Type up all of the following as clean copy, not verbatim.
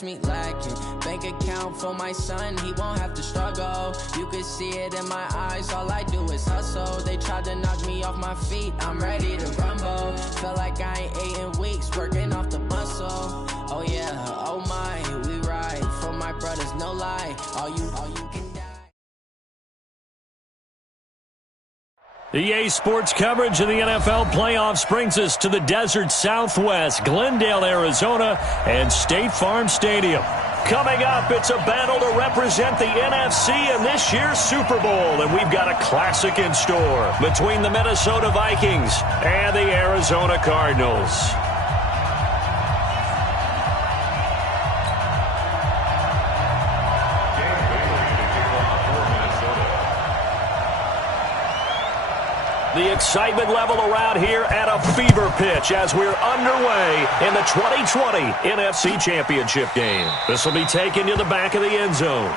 Me lacking bank account for my son, he won't have to struggle. You can see it in my eyes, all I do is hustle. They tried to knock me off my feet, I'm ready to rumble. Felt like I ain't ate in weeks, working off the muscle. Oh yeah, oh my, we ride for my brothers, no lie. All you can die. EA Sports coverage of the NFL playoffs brings us to the desert Southwest, Glendale, Arizona, and State Farm Stadium. Coming up, it's a battle to represent the NFC in this year's Super Bowl, and we've got a classic in store between the Minnesota Vikings and the Arizona Cardinals. The excitement level around here at a fever pitch as we're underway in the 2020 NFC Championship game. This will be taken to the back of the end zone.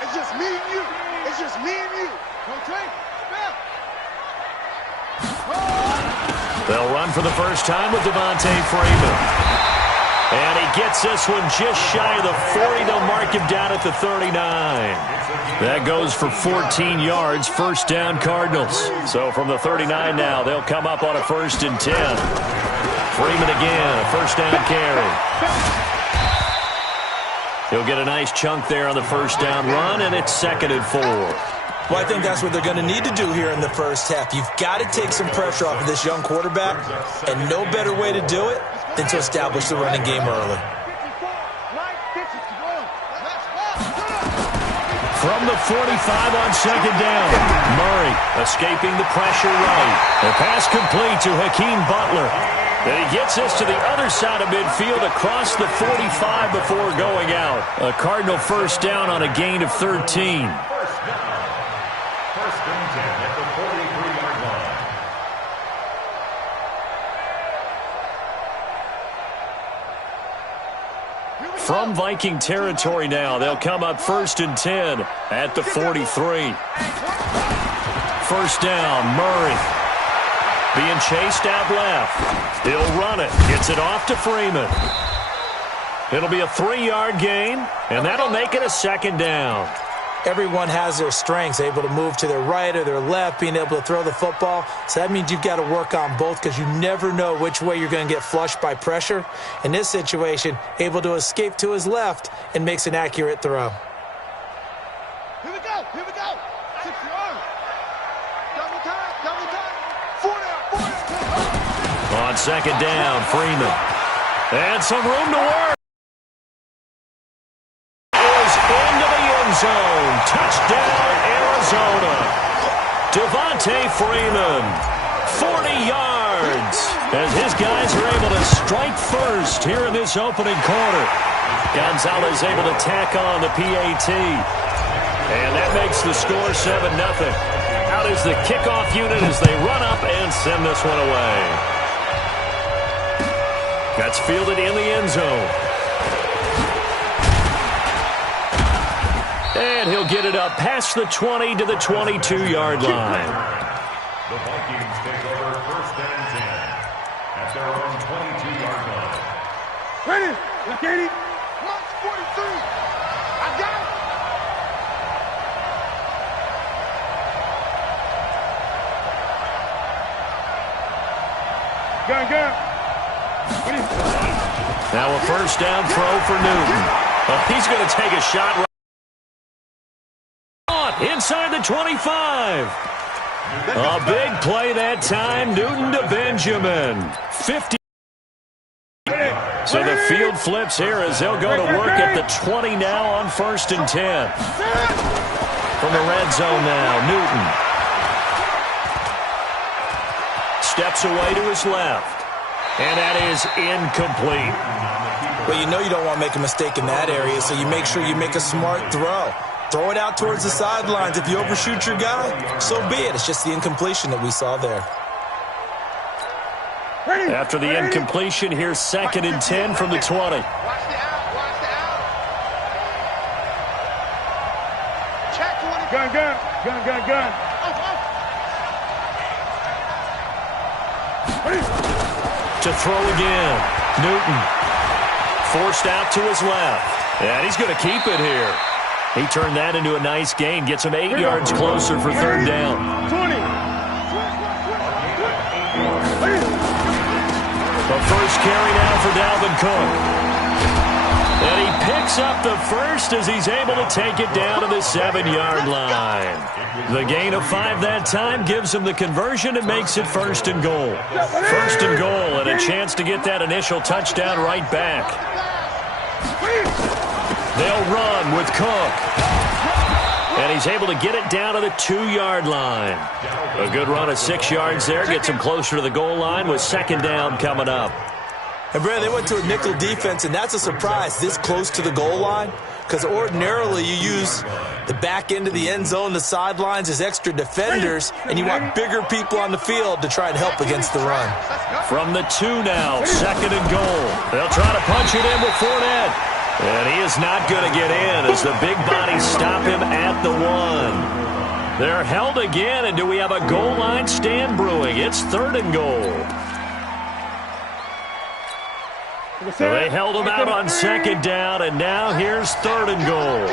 It's just me and you. It's just me and you. They'll run for the first time with Devontae Freeman. And he gets this one just shy of the 40. They'll mark him down at the 39. That goes for 14 yards, first down Cardinals. So from the 39 now, they'll come up on a 1st and 10. Freeman again, a first down carry. He'll get a nice chunk there on the first down run, and it's 2nd and 4. Well, I think that's what they're going to need to do here in the first half. You've got to take some pressure off of this young quarterback, and no better way to do it than to establish the running game early. From the 45 on 2nd down, Murray escaping the pressure right. The pass complete to Hakeem Butler. And he gets this to the other side of midfield across the 45 before going out. A Cardinal first down on a gain of 13. From Viking territory now, they'll come up 1st and 10 at the 43. First down, Murray. Being chased out left. He'll run it. Gets it off to Freeman. It'll be a 3-yard gain, and that'll make it a 2nd down. Everyone has their strengths, able to move to their right or their left, being able to throw the football. So that means you've got to work on both because you never know which way you're going to get flushed by pressure. In this situation, able to escape to his left and makes an accurate throw. Here we go. 6 yards. Double time. 4 down. On 2nd down, Freeman. And some room to work. Zone. Touchdown, Arizona. Devontae Freeman, 40 yards. As his guys are able to strike first here in this opening quarter. Gonzalez able to tack on the PAT. And that makes the score 7-0. Out is the kickoff unit as they run up and send this one away. That's fielded in the end zone. And he'll get it up past the 20 to the 22-yard line. The Vikings take over 1st and 10 at their own 22-yard line. Ready? Look at it. March 43. I got it. Gun. Now a first down throw for Newton. Well, he's going to take a shot right inside the 25. A big play that time. Newton to Benjamin. 50. So the field flips here as they'll go to work at the 20 now on 1st and 10. From the red zone now, Newton. Steps away to his left. And that is incomplete. Well, you don't want to make a mistake in that area, so you make sure you make a smart throw. Throw it out towards the sidelines. If you overshoot your guy, so be it. It's just the incompletion that we saw there. After the incompletion, here's 2nd and 10 from the 20. Watch the out. Watch the out. Check 20. Gun, gun. Gun, gun, gun. To throw again. Newton. Forced out to his left. And he's going to keep it here. He turned that into a nice gain. Gets him 8 yards closer for 3rd down. 20. The first carry now for Dalvin Cook. And he picks up the first as he's able to take it down to the 7-yard line. The gain of 5 that time gives him the conversion and makes it 1st and goal. 1st and goal and a chance to get that initial touchdown right back. They'll run with Cook. And he's able to get it down to the 2-yard line. A good run of 6 yards there. Gets him closer to the goal line with 2nd down coming up. And, Brad, they went to a nickel defense, and that's a surprise this close to the goal line, because ordinarily you use the back end of the end zone, the sidelines as extra defenders, and you want bigger people on the field to try and help against the run. From the 2 now, 2nd and goal. They'll try to punch it in with Fournette. And he is not going to get in as the big bodies stop him at the 1. They're held again, and do we have a goal line stand brewing? It's 3rd and goal. So they held him out on 2nd down, and now here's 3rd and goal.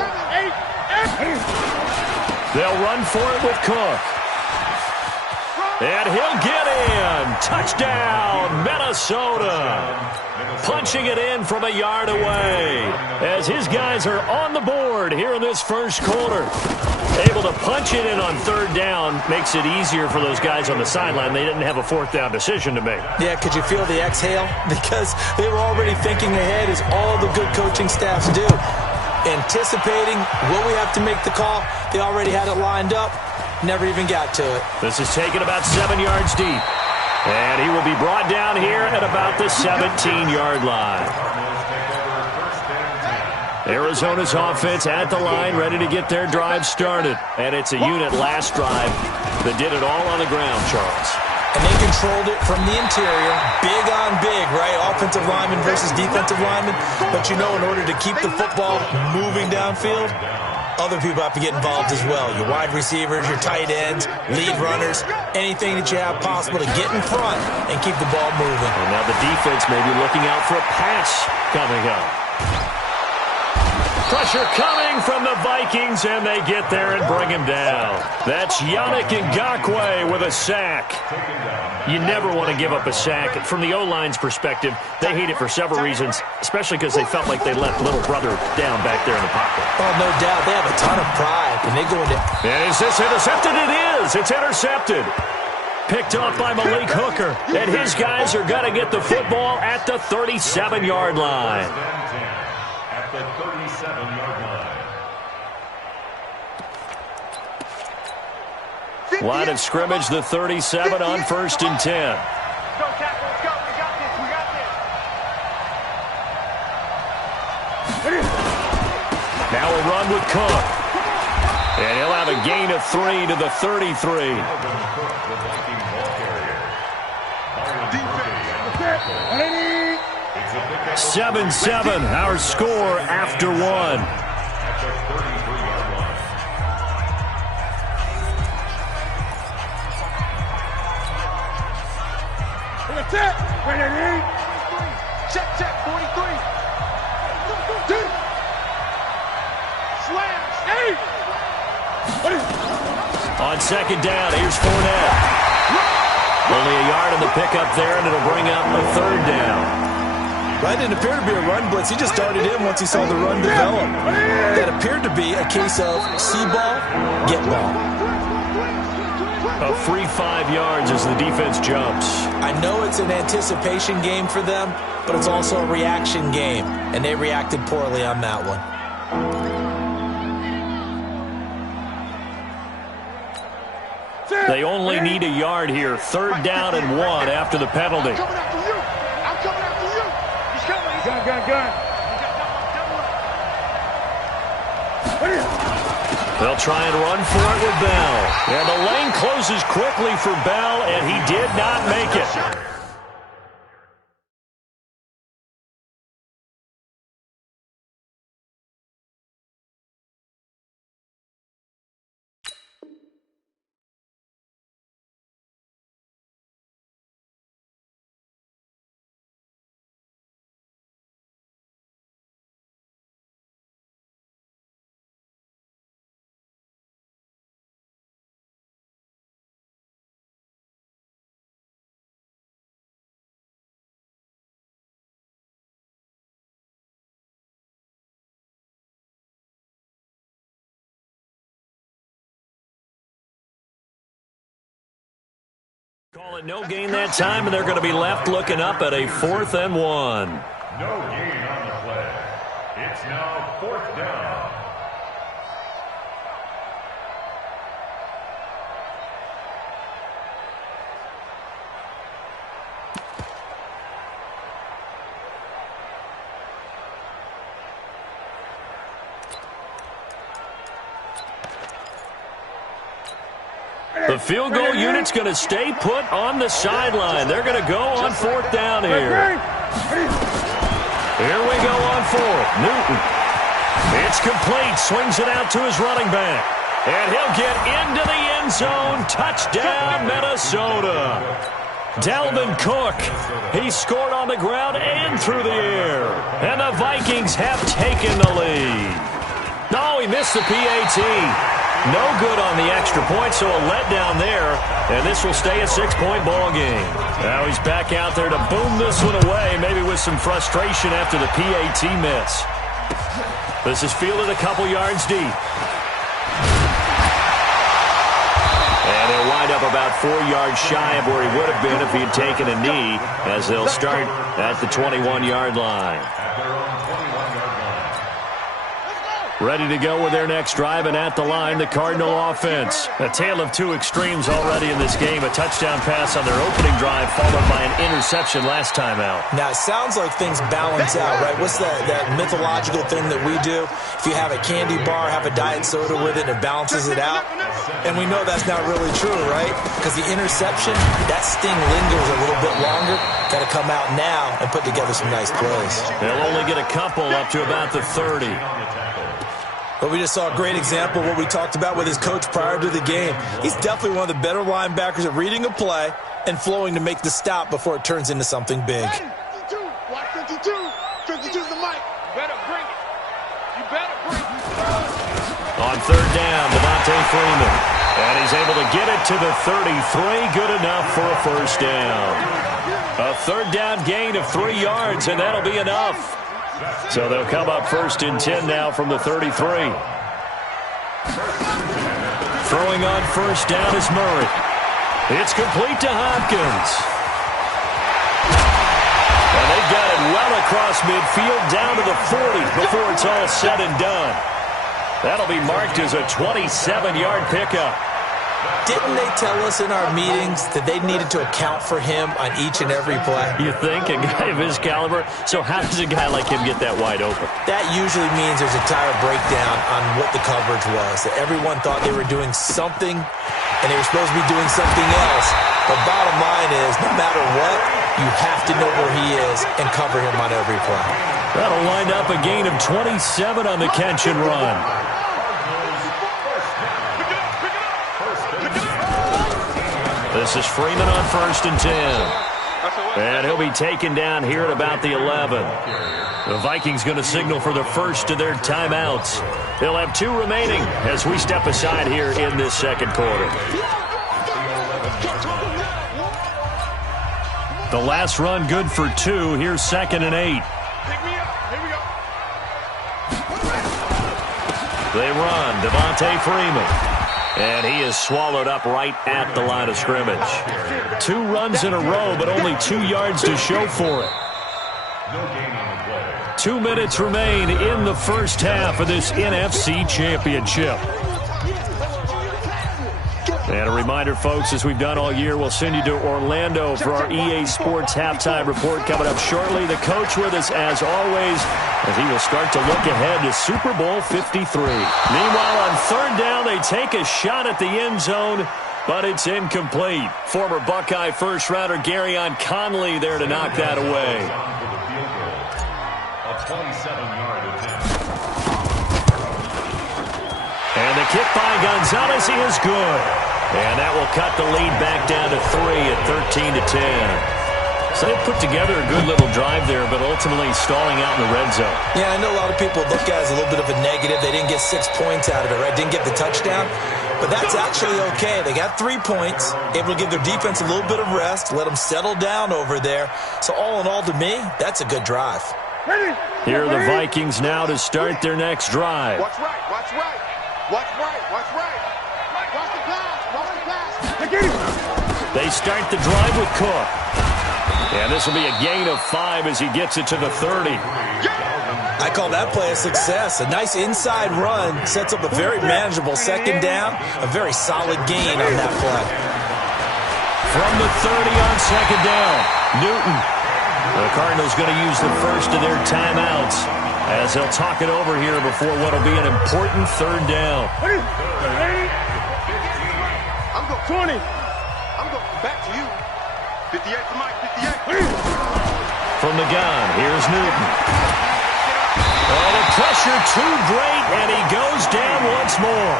They'll run for it with Cook. And he'll get in. Touchdown, Minnesota. Punching it in from a yard away as his guys are on the board here in this first quarter. Able to punch it in on 3rd down makes it easier for those guys on the sideline. They didn't have a 4th down decision to make. Yeah, could you feel the exhale? Because they were already thinking ahead, as all the good coaching staffs do. Anticipating what we have to make the call. They already had it lined up. Never even got to it. This is taken about 7 yards deep. And he will be brought down here at about the 17-yard line. Arizona's offense at the line, ready to get their drive started. And it's a unit last drive that did it all on the ground, Charles. And they controlled it from the interior, big on big, right? Offensive lineman versus defensive lineman. But you know, in order to keep the football moving downfield, other people have to get involved as well. Your wide receivers, your tight ends, lead runners, anything that you have possible to get in front and keep the ball moving. And now the defense may be looking out for a pass coming up. Pressure coming from the Vikings, and they get there and bring him down. That's Yannick Ngakoue with a sack. You never want to give up a sack. From the O-line's perspective, they hate it for several reasons, especially because they felt like they left little brother down back there in the pocket. Oh, no doubt. They have a ton of pride, and they go into... And is this intercepted? It is. It's intercepted. Picked off by Malik Hooker, and his guys are going to get the football at the 37-yard line. At the 37-yard line. Line of scrimmage, the 37 on 1st and 10. Go, tackle. Let's go. We got this. We got this. Now a run with Cook. And he'll have a gain of 3 to the 33. 7-7, our score after 1. At the 33-yard line. Check. Ready. Check. 43. Slash. 8. On 2nd down, here's Fournette. Only a yard in the pickup there, and it'll bring up a 3rd down. That didn't appear to be a run blitz. He just darted in once he saw the run develop. That appeared to be a case of see ball, get ball. A free 5 yards as the defense jumps. I know it's an anticipation game for them, but it's also a reaction game, and they reacted poorly on that one. They only need a yard here. 3rd down and 1 after the penalty. I'm coming after you. I'm coming after you. He's coming. Gun. They'll try and run for it with Bell. And the lane closes quickly for Bell, and he did not make it. Call it no gain that time, and they're going to be left looking up at a 4th and 1. No gain on the play. It's now 4th down. The field goal unit's going to stay put on the sideline. They're going to go on 4th down here. Here we go on 4th. Newton. It's complete. Swings it out to his running back. And he'll get into the end zone. Touchdown, Minnesota. Dalvin Cook. He scored on the ground and through the air. And the Vikings have taken the lead. No, he missed the PAT. No good on the extra point, so a letdown there, and this will stay a 6-point ball game. Now he's back out there to boom this one away, maybe with some frustration after the PAT miss. This is fielded a couple yards deep. And he'll wind up about 4 yards shy of where he would have been if he had taken a knee, as they'll start at the 21-yard line. Ready to go with their next drive, and at the line, the Cardinal offense. A tale of two extremes already in this game. A touchdown pass on their opening drive, followed by an interception last time out. Now, it sounds like things balance out, right? What's that mythological thing that we do? If you have a candy bar, have a diet soda with it, it balances it out. And we know that's not really true, right? Because the interception, that sting lingers a little bit longer. Got to come out now and put together some nice plays. They'll only get a couple up to about the 30. But we just saw a great example of what we talked about with his coach prior to the game. He's definitely one of the better linebackers at reading a play and flowing to make the stop before it turns into something big. 52, watch 52. 52's the mic. You better bring it. You better bring it. On 3rd down, Devontae Freeman. And he's able to get it to the 33. Good enough for a 1st down. A 3rd down gain of 3 yards, and that'll be enough. So they'll come up 1st and 10 now from the 33. Throwing on 1st down is Murray. It's complete to Hopkins. And they've got it well across midfield down to the 40 before it's all said and done. That'll be marked as a 27-yard pickup. Didn't they tell us in our meetings that they needed to account for him on each and every play? You think? A guy of his caliber? So how does a guy like him get that wide open? That usually means there's a entire breakdown on what the coverage was. That everyone thought they were doing something, and they were supposed to be doing something else. But bottom line is, no matter what, you have to know where he is and cover him on every play. That'll wind up a gain of 27 on the catch and run. This is Freeman on 1st and 10. And he'll be taken down here at about the 11. The Vikings going to signal for the first of their timeouts. They'll have 2 remaining as we step aside here in this 2nd quarter. The last run good for 2. Here's 2nd and 8. They run. Devontae Freeman. And he is swallowed up right at the line of scrimmage. 2 runs in a row, but only 2 yards to show for it. 2 minutes remain in the first half of this NFC Championship. And a reminder, folks, as we've done all year, we'll send you to Orlando for our EA Sports halftime report coming up shortly. The coach with us, as always, as he will start to look ahead to Super Bowl 53. Meanwhile, on 3rd down, they take a shot at the end zone, but it's incomplete. Former Buckeye first-rounder Garyon Conley there to knock that away. A 27-yard attempt. And the kick by Gonzalez is good. And that will cut the lead back down to 3 at 13-10. So they put together a good little drive there, but ultimately stalling out in the red zone. Yeah, I know a lot of people look at it as a little bit of a negative. They didn't get 6 points out of it, right? Didn't get the touchdown. But that's actually okay. They got 3 points, able to give their defense a little bit of rest, let them settle down over there. So all in all, to me, that's a good drive. Here are the Vikings now to start their next drive. Watch right, watch right. Watch right, watch right. Watch the pass, watch the pass. They start the drive with Cook. And this will be a gain of 5 as he gets it to the 30. I call that play a success. A nice inside run sets up a very manageable second down. A very solid gain on that play. From the 30 on second down, Newton. The Cardinals going to use the first of their timeouts as they'll talk it over here before what will be an important third down. I'm going 20. I'm going back to you. 58 to Mike, 58. From the gun, here's Newton. Oh, the pressure too great, and he goes down once more.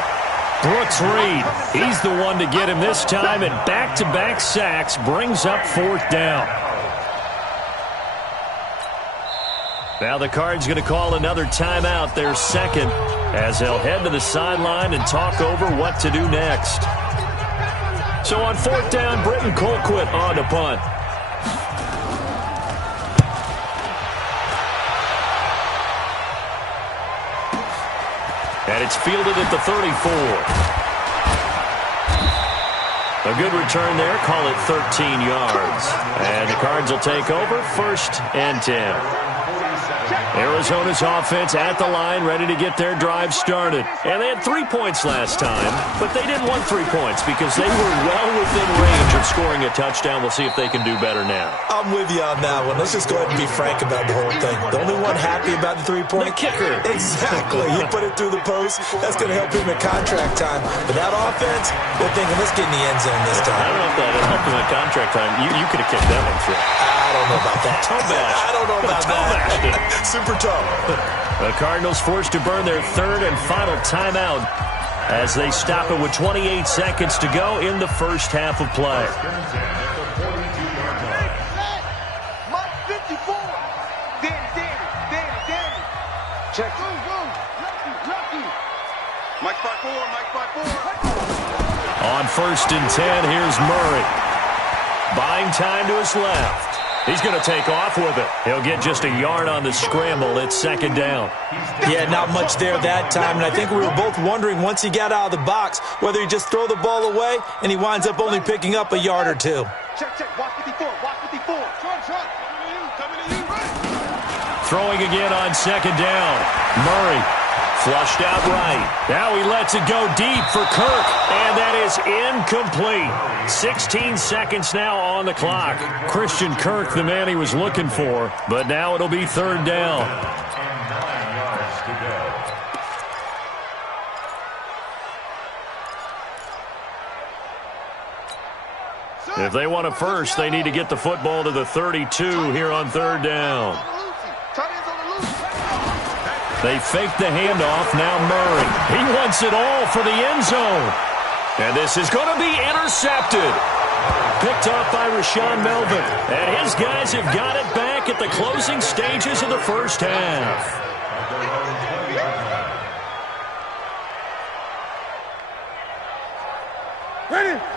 Brooks Reed, he's the one to get him this time, and back-to-back sacks brings up fourth down. Now the Cards going to call another timeout, their second, as they'll head to the sideline and talk over what to do next. So on fourth down, Britton Colquitt on to punt. And it's fielded at the 34. A good return there. Call it 13 yards. And the Cards will take over 1st and 10. Arizona's offense at the line, ready to get their drive started. And they had 3 points last time, but they didn't want 3 points because they were well within range of scoring a touchdown. We'll see if they can do better now. I'm with you on that one. Let's just go ahead and be frank about the whole thing. The only one happy about the 3-point? The kicker. Exactly. He put it through the post. That's going to help him at contract time. But that offense, they're thinking, let's get in the end zone this time. I don't know if that helped him at contract time. You could have kicked that one through. I don't know about that. I don't know about that. Super tough. The Cardinals forced to burn their third and final timeout as they stop it with 28 seconds to go in the first half of play. Mike 54. Danny. Check. Lucky. Mike 5-4, Mike 5-4. On 1st and 10, here's Murray. Buying time to his left. He's going to take off with it. He'll get just a yard on the scramble. It's second down. Yeah, not much there that time. And I think we were both wondering once he got out of the box whether he just throw the ball away and he winds up only picking up a yard or two. Check. Watch 54. Short. Coming to you. Throwing again on second down. Murray flushed out right. Now he lets it go deep for Kirk, and that is incomplete. 16 seconds now on the clock. Christian Kirk, the man he was looking for, but now it'll be third down. And 9 yards to go. If they want a first, they need to get the football to the 32 here on third down. They fake the handoff. Now Murray. He wants it all for the end zone. And this is going to be intercepted. Picked off by Rashawn Melvin. And his guys have got it back at the closing stages of the first half.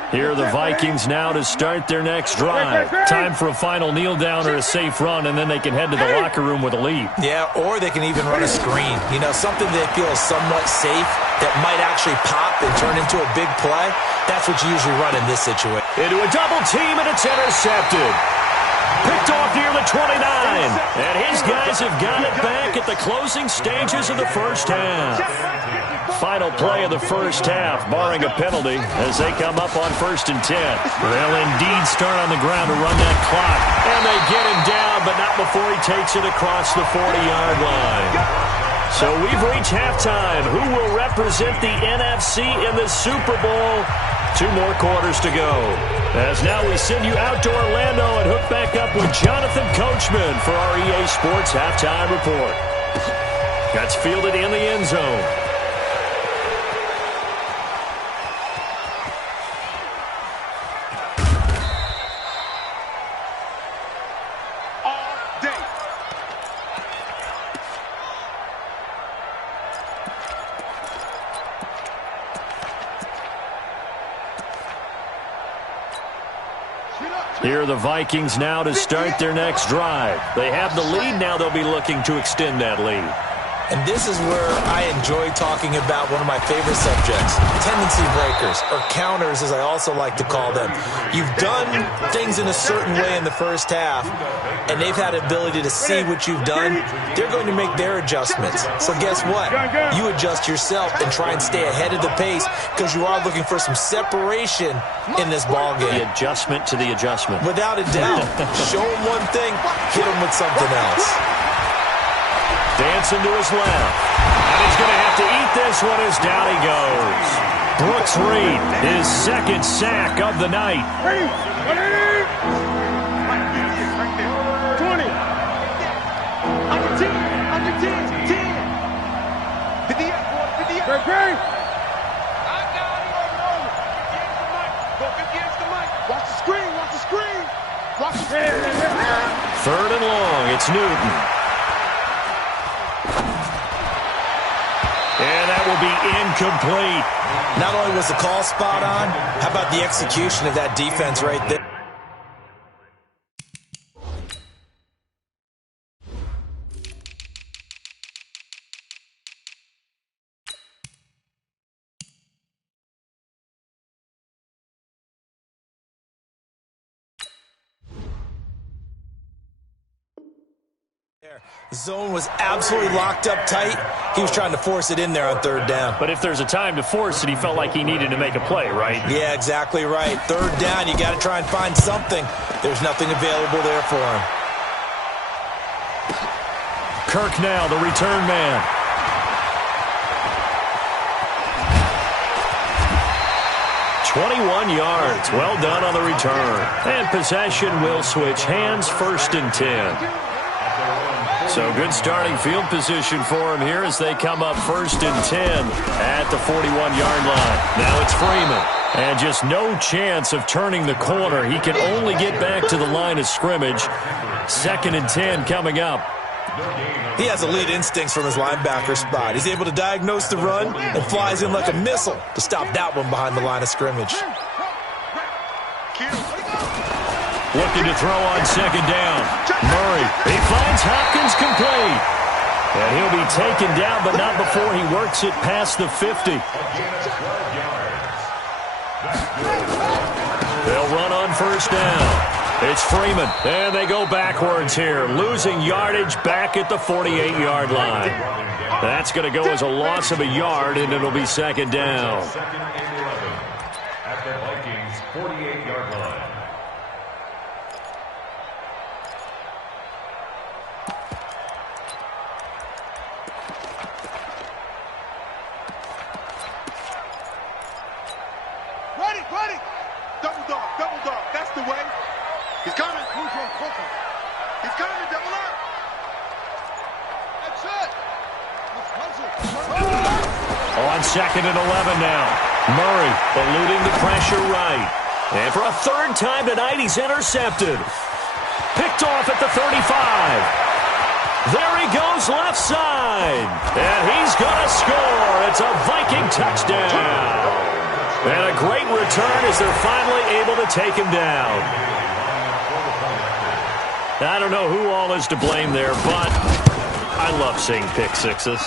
Here are the Vikings now to start their next drive. Time for a final kneel down or a safe run, and then they can head to the locker room with a lead. Yeah, or they can even run a screen. You know, something they feel is somewhat safe that might actually pop and turn into a big play. That's what you usually run in this situation. Into a double team, and it's intercepted. Picked off near the 29. And his guys have got it back at the closing stages of the first half. Final play of the first half, barring a penalty, as they come up on 1st and 10. They'll indeed start on the ground to run that clock. And they get him down, but not before he takes it across the 40-yard line. So we've reached halftime. Who will represent the NFC in the Super Bowl? 2 more quarters to go. As now we send you out to Orlando and hook back up with Jonathan Coachman for our EA Sports Halftime Report. That's fielded in the end zone. Here are the Vikings now to start their next drive. They have the lead. Now they'll be looking to extend that lead. And this is where I enjoy talking about one of my favorite subjects, tendency breakers, or counters as I also like to call them. You've done things in a certain way in the first half, and they've had the ability to see what you've done. They're going to make their adjustments. So guess what? You adjust yourself and try and stay ahead of the pace because you are looking for some separation in this ball game. The adjustment to the adjustment. Without a doubt. Show them one thing, hit them with something else. Dancing to his left. And he's going to have to eat this one as down he goes. Brooks Reed, his second sack of the night. 20. Under 10. Under 10. 10. 58, boy. 58. Great. I got it. 50 is the mic. Watch the screen. Watch the screen. Watch the screen. Third and long. It's Newton. And that will be incomplete. Not only was the call spot on, how about the execution of that defense right there? The zone was absolutely locked up tight. He was trying to force it in there on third down. But if there's a time to force it, he felt like he needed to make a play, right? Yeah, exactly right. Third down, you got to try and find something. There's nothing available there for him. Kirk now, the return man. "21 yards. Well done on the return. And possession will switch hands, 1st and 10. So good starting field position for him here as they come up 1st and 10 at the 41-yard line. Now it's Freeman. And just no chance of turning the corner. He can only get back to the line of scrimmage. 2nd and 10 coming up. He has elite instincts from his linebacker spot. He's able to diagnose the run and flies in like a missile to stop that one behind the line of scrimmage. Looking to throw on 2nd down. Murray, he finds Hopkins complete. And he'll be taken down, but not before he works it past the 50. They'll run on 1st down. It's Freeman, and they go backwards here, losing yardage back at the 48-yard line. That's going to go as a loss of a yard, and it'll be 2nd down. At the Vikings' 48-yard line. Ready. Double dog. That's the way. He's coming. He's coming. Double up. That's it. On 2nd and 11 now. Murray eluding the pressure right. And for a 3rd time tonight, he's intercepted. Picked off at the 35. There he goes left side. And he's going to score. It's a Viking touchdown. And a great return as they're finally able to take him down. I don't know who all is to blame there, but I love seeing pick sixes.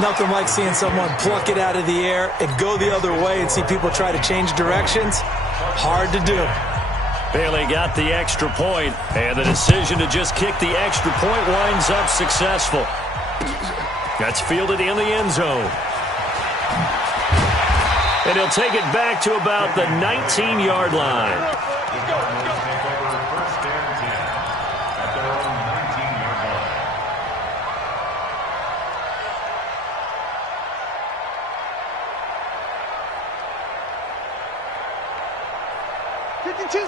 Nothing like seeing someone pluck it out of the air and go the other way and see people try to change directions. Hard to do. Bailey got the extra point, and the decision to just kick the extra point winds up successful. That's fielded in the end zone. And he'll take it back to about the 19-yard line.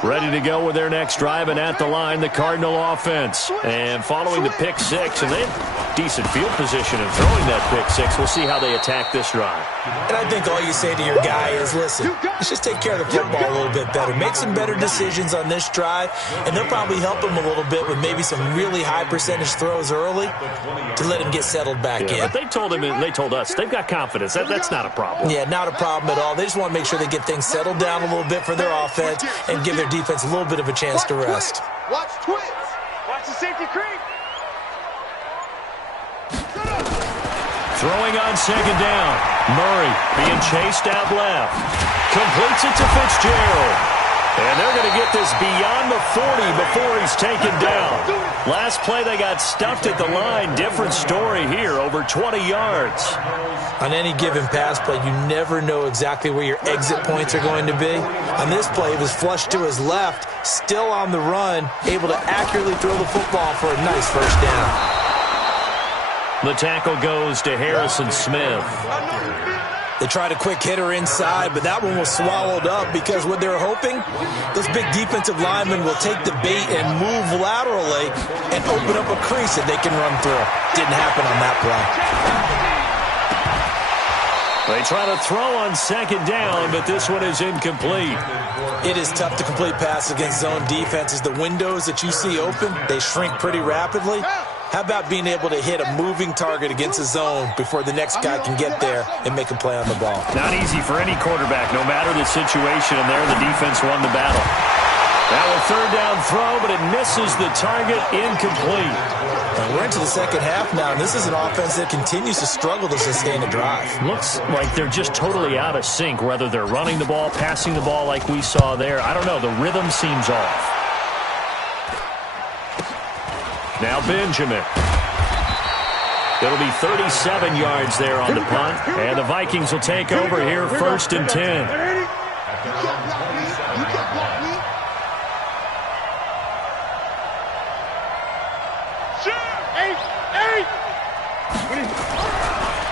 Ready to go with their next drive, and at the line, the Cardinal offense. And following the pick six, and they have decent field position in throwing that pick six. We'll see how they attack this drive. And I think all you say to your guy is, listen, let's just take care of the football a little bit better. Make some better decisions on this drive, and they'll probably help him a little bit with maybe some really high percentage throws early to let him get settled back in. But they told him, and they told us, they've got confidence. That's not a problem. Yeah, not a problem at all. They just want to make sure they get things settled down a little bit for their offense and give their defense a little bit of a chance to rest. Watch twins. Watch the safety creep. Throwing on second down. Murray being chased out left. Completes it to Fitzgerald. And they're going to get this beyond the 40 before he's taken down. Last play, they got stuffed at the line. Different story here, over 20 yards. On any given pass play, you never know exactly where your exit points are going to be. On this play, he was flushed to his left, still on the run, able to accurately throw the football for a nice first down. The tackle goes to Harrison Smith. They tried a quick hitter inside, but that one was swallowed up because what they're hoping, those big defensive linemen will take the bait and move laterally and open up a crease that they can run through. Didn't happen on that play. They try to throw on second down, but this one is incomplete. It is tough to complete passes against zone defenses. The windows that you see open, they shrink pretty rapidly. How about being able to hit a moving target against a zone before the next guy can get there and make a play on the ball? Not easy for any quarterback, no matter the situation, and there the defense won the battle. Now a third down throw, but it misses the target, incomplete. And we're into the second half now, and this is an offense that continues to struggle to sustain a drive. Looks like they're just totally out of sync, whether they're running the ball, passing the ball like we saw there. I don't know, the rhythm seems off. Now Benjamin. It'll be 37 yards there on the punt, and the Vikings will take over here, 1st and 10.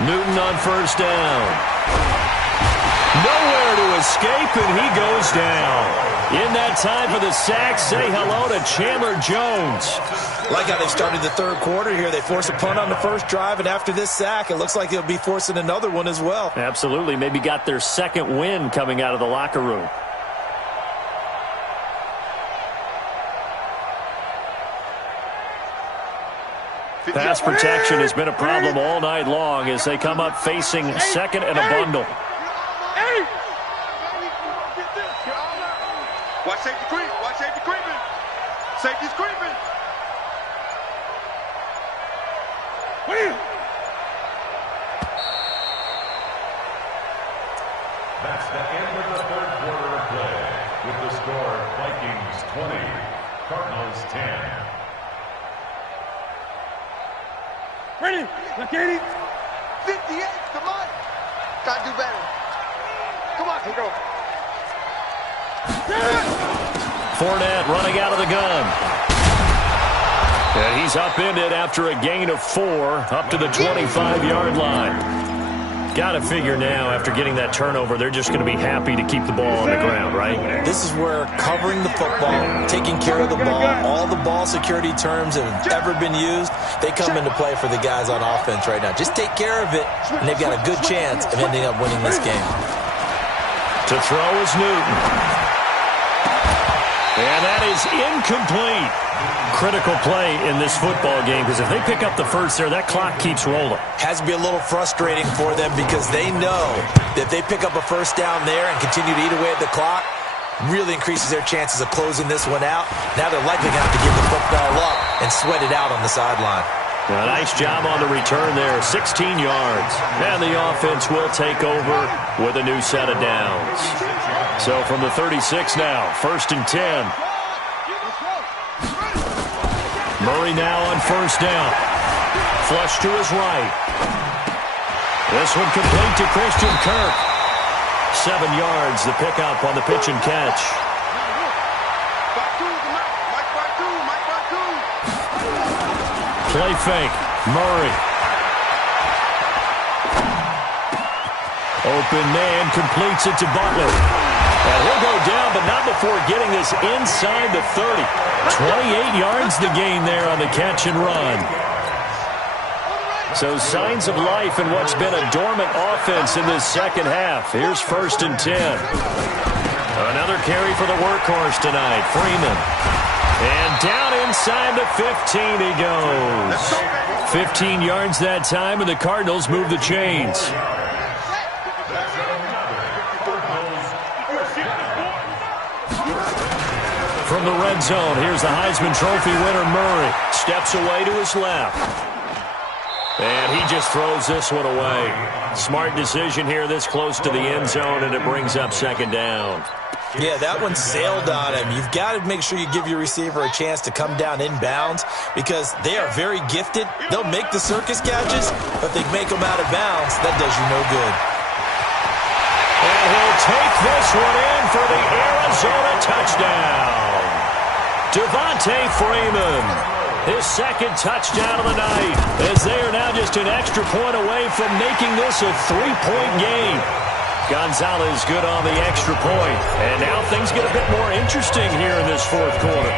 Newton on first down. Nowhere to escape, and he goes down. In that time for the sack, say hello to Chandler Jones. Like how they started the third quarter here. They force a punt on the first drive, and after this sack, it looks like they'll be forcing another one as well. Absolutely. Maybe got their second win coming out of the locker room. Pass protection has been a problem all night long as they come up facing second and a bundle. Watch safety creep. Watch safety creeping. Safety's creeping. That's the end of the third quarter of play. With the score, Vikings 20, Cardinals 10. Ready? Look, 58. Come on. Gotta do better. Come on, go. Fournette running out of the gun. And he's upended after a gain of 4 up to the 25-yard line. Got to figure now, after getting that turnover, they're just going to be happy to keep the ball on the ground, right? This is where covering the football, taking care of the ball, all the ball security terms that have ever been used, they come into play for the guys on offense right now. Just take care of it, and they've got a good chance of ending up winning this game. To throw is Newton. And that is incomplete. Critical play in this football game, because if they pick up the first there, that clock keeps rolling. Has to be a little frustrating for them because they know that if they pick up a first down there and continue to eat away at the clock, really increases their chances of closing this one out. Now they're likely going to have to give the football up and sweat it out on the sideline. A nice job on the return there, 16 yards. And the offense will take over with a new set of downs. So from the 36 now, 1st and 10. Murray now on first down. Flush to his right. This one complete to Christian Kirk. 7 yards, the pickup on the pitch and catch. Play fake. Murray. Open man completes it to Butler. And he'll go down, but not before getting this inside the 30. 28 yards the gain there on the catch and run. So signs of life in what's been a dormant offense in this second half. Here's 1st and 10. Another carry for the workhorse tonight, Freeman. And down inside the 15 he goes. 15 yards that time, and the Cardinals move the chains. From the red zone, here's the Heisman Trophy winner, Murray. Steps away to his left. And he just throws this one away. Smart decision here this close to the end zone, and it brings up second down. Yeah, that one sailed on him. You've got to make sure you give your receiver a chance to come down inbounds because they are very gifted. They'll make the circus catches, but if they make them out of bounds, that does you no good. And he'll take this one in for the Arizona touchdown. Devontae Freeman, his second touchdown of the night, as they are now just an extra point away from making this a 3-point game. Gonzalez good on the extra point. And now things get a bit more interesting here in this fourth quarter.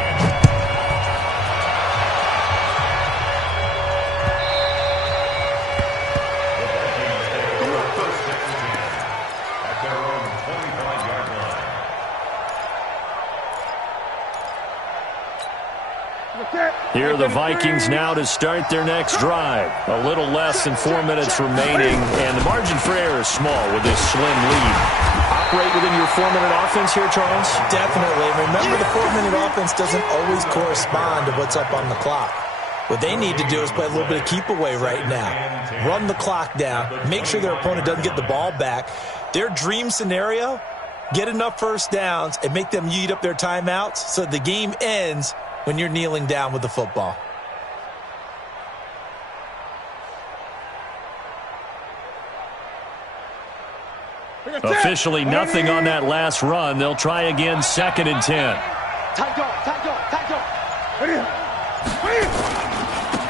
Here are the Vikings now to start their next drive. A little less than 4 minutes remaining, and the margin for error is small with this slim lead. Operate within your 4-minute offense here, Charles? Definitely. Remember, the 4-minute offense doesn't always correspond to what's up on the clock. What they need to do is play a little bit of keep away right now. Run the clock down. Make sure their opponent doesn't get the ball back. Their dream scenario, get enough first downs and make them eat up their timeouts so the game ends when you're kneeling down with the football. Officially nothing on that last run. They'll try again, 2nd and 10.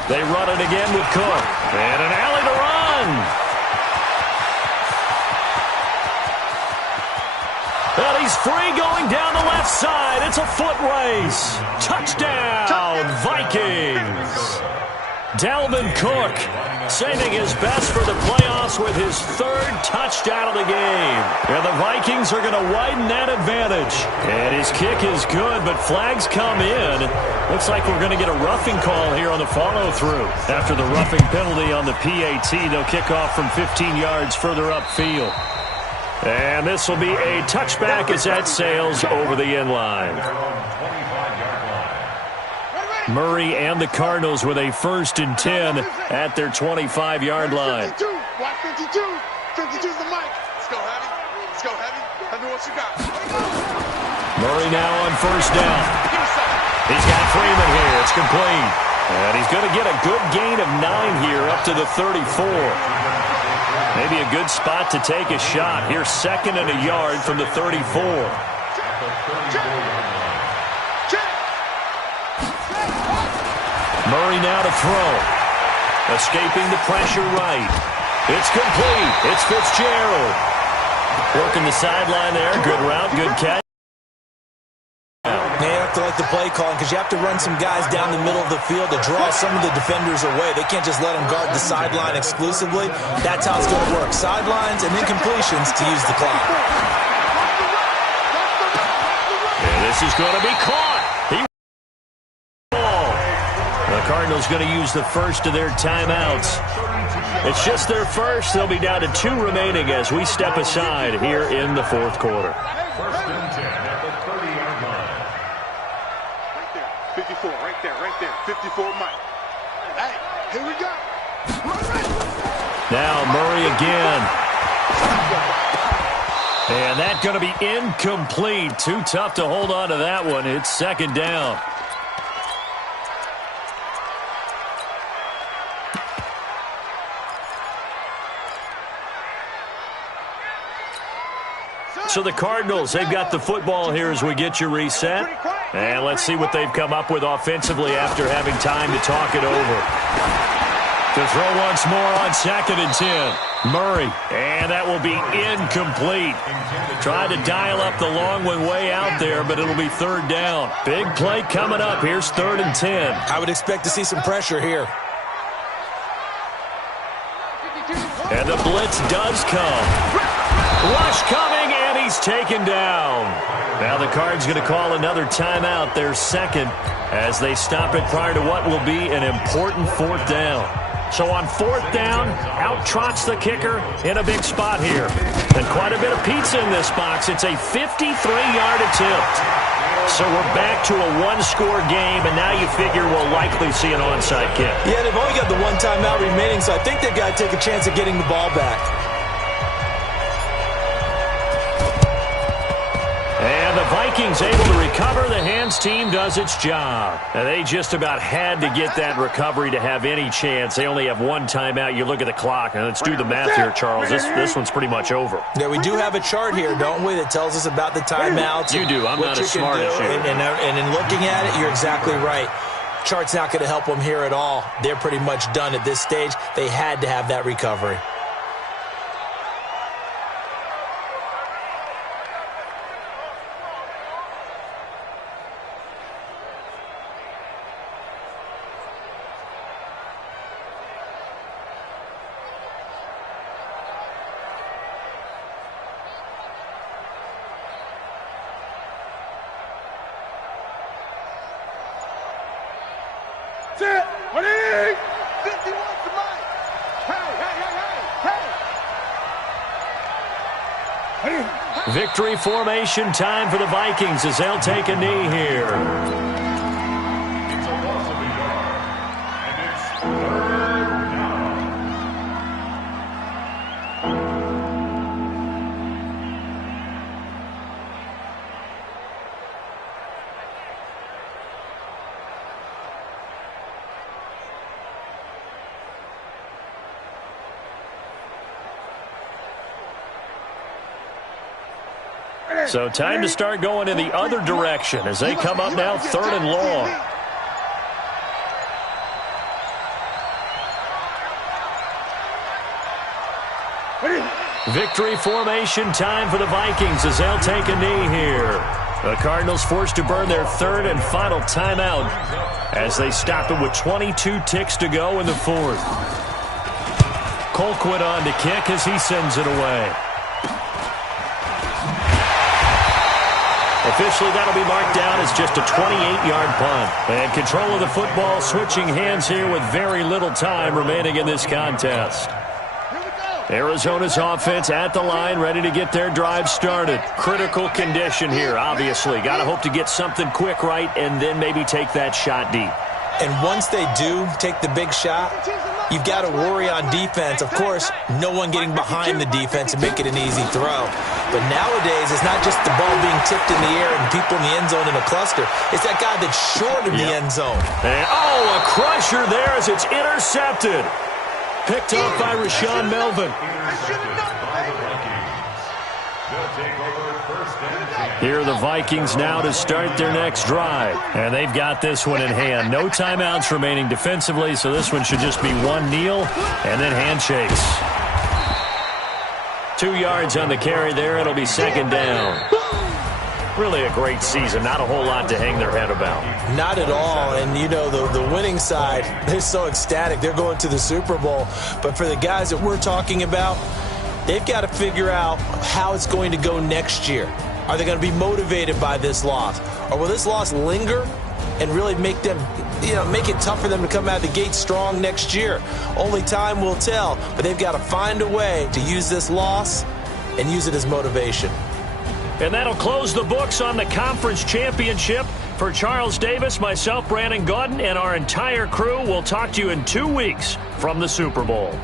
They run it again with Cook. And an alley to run. And he's free going down the left side. It's a foot race. Touchdown, Vikings. Dalvin Cook saving his best for the playoffs with his 3rd touchdown of the game. And the Vikings are going to widen that advantage. And his kick is good, but flags come in. Looks like we're going to get a roughing call here on the follow-through. After the roughing penalty on the PAT, they'll kick off from 15 yards further upfield. And this will be a touchback as that sails over the end line. Murray and the Cardinals with a 1st and 10 at their 25-yard line. 52. Watch 52. 52's the mic. Let's go, Heavy. Let's go, Heavy. Tell me what you got. Murray now on 1st down. He's got Freeman here. It's complete. And he's going to get a good gain of 9 here up to the 34. Maybe a good spot to take a shot. Here's 2nd and a yard from the 34. Murray now to throw. Escaping the pressure right. It's complete. It's Fitzgerald. Working the sideline there. Good route, good catch. You have to like the play calling because you have to run some guys down the middle of the field to draw some of the defenders away. They can't just let them guard the sideline exclusively. That's how it's going to work. Sidelines and then completions to use the clock. And this is going to be caught. The Cardinals going to use the first of their timeouts. It's just their first. They'll be down to 2 remaining as we step aside here in the fourth quarter. 1st and 10 at the 30-yard line. Right there. 54. Right there. 54 Mike. Hey, here we go. Now Murray again. And that's going to be incomplete. Too tough to hold on to that one. It's 2nd down. So the Cardinals, they've got the football here as we get you reset. And let's see what they've come up with offensively after having time to talk it over. To throw once more on 2nd and 10. Murray, and that will be incomplete. Tried to dial up the long one way out there, but it'll be 3rd down. Big play coming up. Here's 3rd and 10. I would expect to see some pressure here. And the blitz does come. Rush coming, and he's taken down. Now the Cards going to call another timeout, their 2nd, as they stop it prior to what will be an important 4th down. So on 4th down, out trots the kicker in a big spot here. And quite a bit of pizza in this box. It's a 53-yard attempt. So we're back to a one-score game, and now you figure we'll likely see an onside kick. Yeah, they've only got the one timeout remaining, so I think they've got to take a chance at getting the ball back. And the Vikings able to recover. The hands team does its job. And they just about had to get that recovery to have any chance. They only have one timeout. You look at the clock, and let's do the math here, Charles. This one's pretty much over. Yeah, we do have a chart here, don't we, that tells us about the timeouts. You do. I'm not as smart as you. And in looking at it, you're exactly right. Chart's not going to help them here at all. They're pretty much done at this stage. They had to have that recovery. Victory formation time for the Vikings as they'll take a knee here. It's a loss of a yard, and it's 3rd down. So time to start going in the other direction as they come up now 3rd and long. Victory formation time for the Vikings as they'll take a knee here. The Cardinals forced to burn their 3rd and final timeout as they stop it with 22 ticks to go in the 4th. Colquitt on to kick as he sends it away. Officially, that'll be marked down as just a 28-yard punt. And control of the football switching hands here with very little time remaining in this contest. Arizona's offense at the line, ready to get their drive started. Critical condition here, obviously. Got to hope to get something quick right and then maybe take that shot deep. And once they do take the big shot, you've got to worry on defense. Of course, no one getting behind the defense and make it an easy throw. But nowadays, it's not just the ball being tipped in the air and people in the end zone in a cluster. It's that guy that's short in the end zone. And, a crusher there as it's intercepted. Picked up by Rashawn Melvin. Here are the Vikings now to start their next drive. And they've got this one in hand. No timeouts remaining defensively, so this one should just be one kneel and then handshakes. 2 yards on the carry there. It'll be 2nd down. Really a great season. Not a whole lot to hang their head about. Not at all. And, you know, the winning side, they're so ecstatic. They're going to the Super Bowl. But for the guys that we're talking about, they've got to figure out how it's going to go next year. Are they going to be motivated by this loss? Or will this loss linger and really make them, make it tough for them to come out of the gate strong next year? Only time will tell, but they've got to find a way to use this loss and use it as motivation. And that'll close the books on the conference championship. For Charles Davis, myself, Brandon Gaudin, and our entire crew, we'll talk to you in 2 weeks from the Super Bowl.